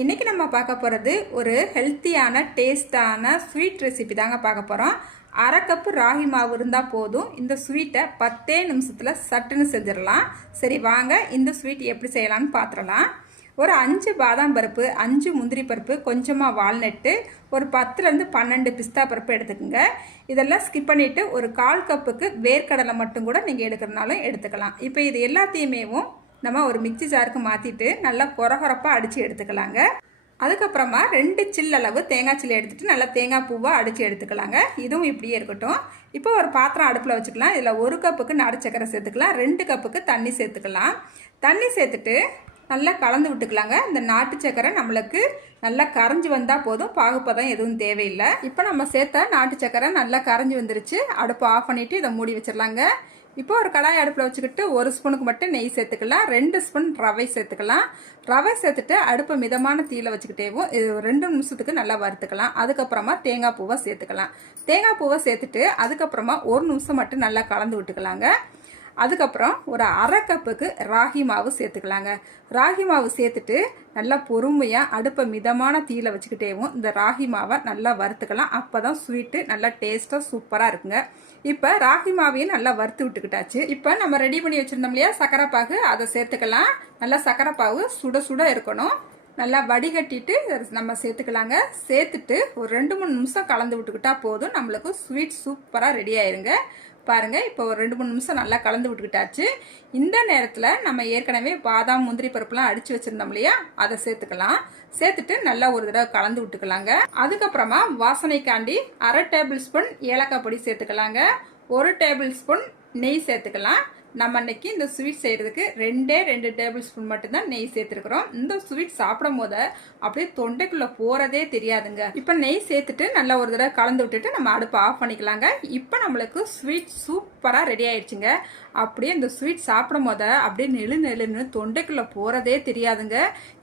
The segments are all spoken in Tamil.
இன்றைக்கி நம்ம பார்க்க போகிறது ஒரு ஹெல்த்தியான டேஸ்டான ஸ்வீட் ரெசிபி தாங்க பார்க்க போகிறோம் அரை கப்பு ராகி மாவு இருந்தால் போதும். இந்த ஸ்வீட்டை பத்தே நிமிஷத்தில் சட்டுன்னு செஞ்சிடலாம். சரி வாங்க. இந்த ஸ்வீட் எப்படி செய்யலான்னு பார்த்துடலாம் ஒரு அஞ்சு பாதாம் பருப்பு அஞ்சு முந்திரி பருப்பு கொஞ்சமாக வால்நட்டு ஒரு பத்துலேருந்து பன்னெண்டு பிஸ்தா பருப்பு எடுத்துக்கோங்க. இதெல்லாம் ஸ்கிப் பண்ணிவிட்டு ஒரு கால் கப்புக்கு வேர்க்கடலை மட்டும் கூட நீங்கள் எடுக்கிறனாலும் எடுத்துக்கலாம். இப்போ இது எல்லாத்தையுமேவும் நம்ம ஒரு மிக்சி ஜாருக்கு மாற்றிட்டு நல்லா கொரகொரப்பாக அடித்து எடுத்துக்கலாங்க. அதுக்கப்புறமா ரெண்டு சில் அளவு தேங்காய் சில்லி எடுத்துட்டு நல்லா தேங்காய் பூவாக அடித்து எடுத்துக்கலாங்க. இதுவும் இப்படியே இருக்கட்டும். இப்போ ஒரு பாத்திரம் அடுப்பில் வச்சுக்கலாம். இதில் ஒரு கப்புக்கு நாடு சக்கரை சேர்த்துக்கலாம். ரெண்டு கப்புக்கு தண்ணி சேர்த்துக்கலாம். தண்ணி சேர்த்துட்டு நல்லா கலந்து விட்டுக்கலாங்க. இந்த நாட்டு சக்கரை நம்மளுக்கு நல்லா கரைஞ்சி வந்தால் போதும். பாகுப்பதம் எதுவும் தேவையில்லை. இப்போ நம்ம சேர்த்த நாட்டு சக்கரை நல்லா கரைஞ்சி வந்துருச்சு. அடுப்பு ஆஃப் பண்ணிவிட்டு இதை மூடி வச்சிடலாங்க. இப்போ ஒரு கடாய் அடுப்பில் வச்சுக்கிட்டு ஒரு ஸ்பூனுக்கு மட்டும் நெய் சேர்த்துக்கலாம். ரெண்டு ஸ்பூன் ரவை சேர்த்துக்கலாம். ரவை சேர்த்துட்டு அடுப்பை மிதமான தீயில வச்சுக்கிட்டேவும் இது ரெண்டு நிமிஷத்துக்கு நல்லா வறுத்துக்கலாம். அதுக்கப்புறமா தேங்காய் பூவை சேர்த்துக்கலாம். தேங்காய் பூவை சேர்த்துட்டு அதுக்கப்புறமா ஒரு நிமிஷம் மட்டும் நல்லா கலந்து விட்டுக்கலாங்க. அதுக்கப்புறம் ஒரு அரை கப்புக்கு ராகி மாவு சேர்த்துக்கலாங்க. ராகி மாவு சேர்த்துட்டு நல்லா பொறுமையாக அடுப்பை மிதமான தீயில் வச்சுக்கிட்டேவும் இந்த ராகி மாவை நல்லா வறுத்துக்கலாம். அப்போ தான் ஸ்வீட்டு நல்லா டேஸ்ட்டாக சூப்பராக இருக்குங்க. இப்போ ராகி மாவையும் நல்லா வறுத்து விட்டுக்கிட்டாச்சு. இப்போ நம்ம ரெடி பண்ணி வச்சுருந்தோம் இல்லையா? சக்கரைப்பாகு அதை சேர்த்துக்கலாம். நல்லா சக்கரைப்பாகு சுட சுட இருக்கணும். நல்லா வடிகட்டிட்டு நம்ம சேர்த்துக்கலாங்க. சேர்த்துட்டு ஒரு ரெண்டு மூணு நிமிஷம் கலந்து விட்டுக்கிட்டா போதும். நம்மளுக்கு ஸ்வீட் சூப்பராக ரெடி ஆயிருங்க. பாருங்கள் இப்போ ஒரு ரெண்டு மூணு நிமிஷம் நல்லா கலந்து விட்டுக்கிட்டாச்சு. இந்த நேரத்தில் நம்ம ஏற்கனவே பாதாம் முந்திரி பருப்புலாம் அடித்து வச்சிருந்தோம் இல்லையா? அதை சேர்த்துக்கலாம். சேர்த்துட்டு நல்லா ஒரு தடவை கலந்து விட்டுக்கலாங்க. அதுக்கப்புறமா வாசனைக்காண்டி அரை டேபிள் ஸ்பூன் ஏலக்காய் பொடி சேர்த்துக்கலாங்க. ஒரு டேபிள் ஸ்பூன் நெய் சேர்த்துக்கலாம். நம்ம அன்னைக்கு இந்த ஸ்வீட் செய்கிறதுக்கு ரெண்டே ரெண்டு டேபிள் ஸ்பூன் மட்டும்தான் நெய் சேர்த்துருக்குறோம். இந்த ஸ்வீட் சாப்பிடும் போது அப்படியே தொண்டைக்குள்ளே போகிறதே தெரியாதுங்க. இப்போ நெய் சேர்த்துட்டு நல்லா ஒரு தடவை கலந்து விட்டுட்டு நம்ம அடுப்பை ஆஃப் பண்ணிக்கலாங்க. இப்போ நம்மளுக்கு ஸ்வீட் சூப்பராக ரெடி ஆயிடுச்சுங்க. அப்படியே இந்த ஸ்வீட் சாப்பிடும் போது அப்படியே நெழு நெழுன்னு தொண்டைக்குள்ளே போகிறதே தெரியாதுங்க.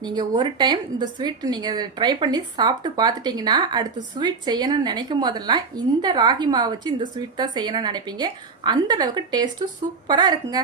நீங்கள் ஒரு டைம் இந்த ஸ்வீட் நீங்கள் ட்ரை பண்ணி சாப்பிட்டு பார்த்துட்டிங்கன்னா அடுத்து ஸ்வீட் செய்யணும்னு நினைக்கும் போதெல்லாம் இந்த ராகி மாவு வச்சு இந்த ஸ்வீட் தான் செய்யணும்னு நினைப்பீங்க. அந்த அளவுக்கு டேஸ்ட்டும் சூப்பராக இருக்குங்க